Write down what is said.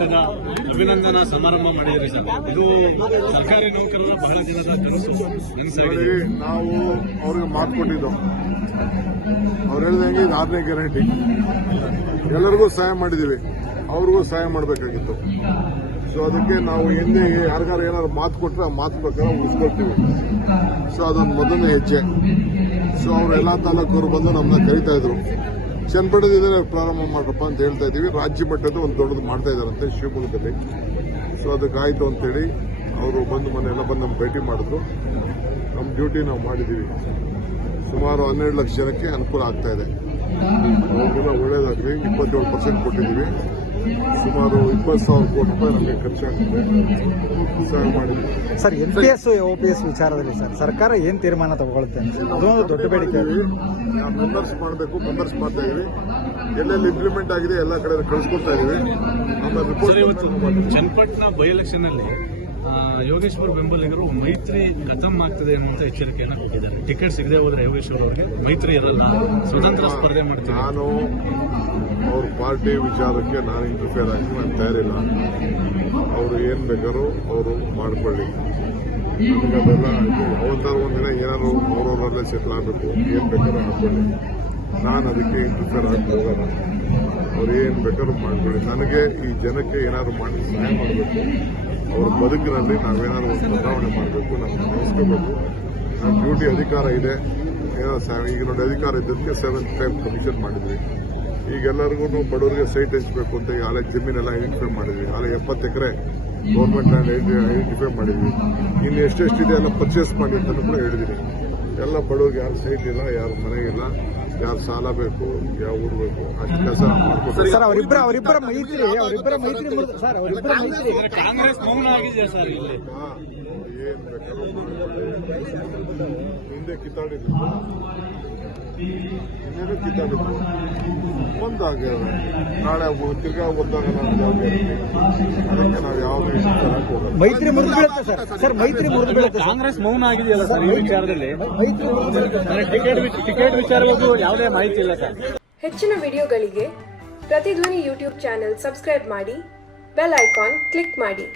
ಮಟ್ಟದ ಅಭಿನಂದನಾ ಸಮಾರಂಭ ಮಾಡಿದ್ರಿ ಸರ್. ಇದು ಸರ್ಕಾರಿ ನೌಕರರ ಬಹಳ ದಿನದ ಕನಸಾಗಿದೆ. ನಾವು ಅವ್ರಿಗೆ ಮಾತು ಕೊಟ್ಟಿದ್ದು, ಅವ್ರು ಹೇಳ್ದಂಗೆ ಇದು 6ನೇ ಗ್ಯಾರಂಟಿ. ಎಲ್ಲರಿಗೂ ಸಹಾಯ ಮಾಡಿದೀವಿ, ಅವ್ರಿಗೂ ಸಹಾಯ ಮಾಡಬೇಕಾಗಿತ್ತು. ಸೊ ಅದಕ್ಕೆ ನಾವು ಹಿಂದೆ ಯಾರಿಗಾರು ಏನಾದ್ರು ಮಾತು ಕೊಟ್ಟರೆ ಆ ಮಾತು ಪ್ರಕಾರ ಉಳಿಸ್ಕೊಳ್ತೀವಿ. ಸೊ ಅದೊಂದು ಮೊದಲನೇ ಹೆಜ್ಜೆ. ಸೊ ಅವರು ಎಲ್ಲಾ ತಾಲೂಕವರು ಬಂದು ನಮ್ಮನ್ನ ಕರೀತಾ ಇದ್ರು, ಚನ್ನಪಟ್ಟಣದಿಂದ ಪ್ರಾರಂಭ ಮಾಡ್ರಪ್ಪ ಅಂತ ಹೇಳ್ತಾ ಇದ್ದೀವಿ. ರಾಜ್ಯ ಮಟ್ಟದ ಒಂದು ದೊಡ್ಡದು ಮಾಡ್ತಾ ಇದ್ದಾರಂತೆ ಶಿವಮೊಗ್ಗದಲ್ಲಿ. ಸೊ ಅದಕ್ಕಾಯ್ತು ಅಂತೇಳಿ ಅವರು ಬಂದು ಮನೆಯೆಲ್ಲ ಬಂದು ನಮ್ಮ ಭೇಟಿ ಮಾಡಿದ್ರು. ನಮ್ಮ ಡ್ಯೂಟಿ ನಾವು ಮಾಡಿದ್ದೀವಿ. ಸುಮಾರು 12 ಲಕ್ಷ ಜನಕ್ಕೆ ಅನುಕೂಲ ಆಗ್ತಾ ಇದೆ. ಅವ್ರಿಗೆಲ್ಲ ಒಳ್ಳೇದಾಗಲಿ. 27% ಕೊಟ್ಟಿದ್ದೀವಿ. ಸುಮಾರು 20,000 ಕೋಟಿ ರೂಪಾಯಿ ನಮಗೆ ಖರ್ಚಾಗ್ತದೆ. ಸಹಾಯ ಮಾಡಿದ್ವಿ ಸರ್. NPS OPS ವಿಚಾರದಲ್ಲಿ ಸರ್ ಸರ್ಕಾರ ಏನ್ ತೀರ್ಮಾನ ತಗೊಳ್ಳುತ್ತೆ? ಅದೊಂದು ದೊಡ್ಡ ಬೇಡಿಕೆ. ನಾವು ಮೆಂಬರ್ಸ್ ಮಾಡಬೇಕು, ಮೆಂಬರ್ಸ್ ಮಾಡ್ತಾ ಇದೀವಿ. ಎಲ್ಲೆಲ್ಲಿ ಇಂಪ್ಲಿಮೆಂಟ್ ಆಗಿದೆ ಎಲ್ಲ ಕಡೆ ಕಳಿಸ್ಕೊಡ್ತಾ ಇದೀವಿ. ನಮ್ಮ ರಿಪೋರ್ಟ್ ಚನ್ನಪಟ್ಟಣ ಬೈ ಎಲೆಕ್ಷನ್ ಅಲ್ಲಿ ಯೋಗೇಶ್ವರ್ ಬೆಂಬಲಿಗರು ಮೈತ್ರಿ ಖತಮ್ ಆಗ್ತದೆ ಎನ್ನುವಂತ ಎಚ್ಚರಿಕೆಯನ್ನು ಕೊಟ್ಟಿದ್ದಾರೆ. ಟಿಕೆಟ್ ಸಿಗದೆ ಹೋದ್ರೆ ಯೋಗೇಶ್ವರ್ ಅವರಿಗೆ ಮೈತ್ರಿ ಇರಲ್ಲ, ಸ್ವತಂತ್ರ ಸ್ಪರ್ಧೆ ಮಾಡ್ತೀನಿ. ನಾನು ಅವ್ರ ಪಾರ್ಟಿ ವಿಚಾರಕ್ಕೆ ನಾನು ಇಂಟರ್ಫಿಯರ್ ಆಗಿ ನಾನು ತಯಾರಿಲ್ಲ. ಅವರು ಏನ್ ಬೇಕಾದ್ರೂ ಅವರು ಮಾಡ್ಕೊಳ್ಳಿ. ಅದೆಲ್ಲ ಅವತ್ತಾರು ಒಂದಿನ ಏನಾದ್ರು ಅವ್ರವರಲ್ಲೇ ಸೆಟ್ಲ್ ಆಗಬೇಕು, ಏನ್ ಬೇಕಾದ್ರೂ ಹಾಕೊಳ್ಳಿ. ನಾನು ಅದಕ್ಕೆ ಇಂಟರ್ಫಿಯರ್ ಆಗಿ ಹೋಗಲ್ಲ. ಅವ್ರು ಏನ್ ಬೇಕಾದ್ರೂ ಮಾಡ್ಕೊಳ್ಳಿ. ನನಗೆ ಈ ಜನಕ್ಕೆ ಏನಾದ್ರು ಮಾಡಿ ಸಹಾಯ ಮಾಡಬೇಕು. ಅವ್ರ ಬದುಕಿನಲ್ಲಿ ನಾವೇನಾದ್ರು ಒಂದು ಬದಲಾವಣೆ ಮಾಡಬೇಕು, ನಾವು ನಡೆಸ್ಕೋಬೇಕು. ನಮ್ಮ ಡ್ಯೂಟಿ ಅಧಿಕಾರ ಇದೆ. ಈಗ ನೋಡಿ, ಅಧಿಕಾರ ಇದ್ದದಕ್ಕೆ 7th ಟೈಮ್ ಕಮಿಷನ್ ಮಾಡಿದ್ವಿ. ಈಗೆಲ್ಲರಿಗೂ ಬಡವರಿಗೆ ಸೈಟ್ ಹಂಚಬೇಕು ಅಂತ ಆಲೆ ಜಮೀನೆಲ್ಲ ಐಡೆಂಟಿಫೈ ಮಾಡಿದ್ವಿ. ಆಲೆ 70 ಎಕರೆ ಗೌರ್ಮೆಂಟ್ ಲ್ಯಾಂಡ್ ಐಡೆಂಟಿಫೈ ಮಾಡಿದ್ವಿ. ಇನ್ನು ಎಷ್ಟೆಷ್ಟಿದೆ ಎಲ್ಲ ಪರ್ಚೇಸ್ ಮಾಡಿ ಅಂತ ಕೂಡ ಹೇಳಿದ್ದೀನಿ. ಎಲ್ಲ ಬಡವರಿಗೆ ಯಾರು ಸೈಟ್ ಇಲ್ಲ, ಯಾರು ಮನೆ ಇಲ್ಲ, ಯಾರು ಸಾಲ ಬೇಕು, ಯಾವ ಊರು ಬೇಕು, ಅಷ್ಟು ಕೆಲಸ ಮಾಡ್ಕೊಡ್ತಾರೆ. ಕಾಂಗ್ರೆಸ್ ಮೌನ ಆಗಿದೆ ಸರ್. ಇಲ್ಲಿ ಏನ್ ಬೇಕಾದ್ರೂ ಹಿಂದೆ ಕಿತ್ತಾಡಿದ್ರು, ಇನ್ನೇನು ಕಿತ್ತಾಡಿದ್ರು. ಒಂದಾಗ ನಾಳೆ ತಿರ್ಗಾ ಒಂದಾಗ ಅದಕ್ಕೆ ನಾವು ಯಾವುದೇ ಮೈತ್ರಿ ಮುರಿದು ಬೀಳುತ್ತೆ ಸರ್. ಮೈತ್ರಿ ಮುರಿದು ಬೀಳುತ್ತೆ. ಕಾಂಗ್ರೆಸ್ ಮೌನ ಆಗಿದೆಯಲ್ಲ ಸರ್ ಈ ವಿಚಾರದಲ್ಲಿ. ಟಿಕೆಟ್ ವಿಚಾರವಾಗೂ ಯಾವುದೇ ಮಾಹಿತಿ ಇಲ್ಲ ಸರ್. ಹೆಚ್ಚಿನ ವಿಡಿಯೋಗಳಿಗೆ ಪ್ರತಿಧ್ವನಿ ಯೂಟ್ಯೂಬ್ ಚಾನೆಲ್ ಸಬ್ಸ್ಕ್ರೈಬ್ ಮಾಡಿ, ಬೆಲ್ ಐಕಾನ್ ಕ್ಲಿಕ್ ಮಾಡಿ.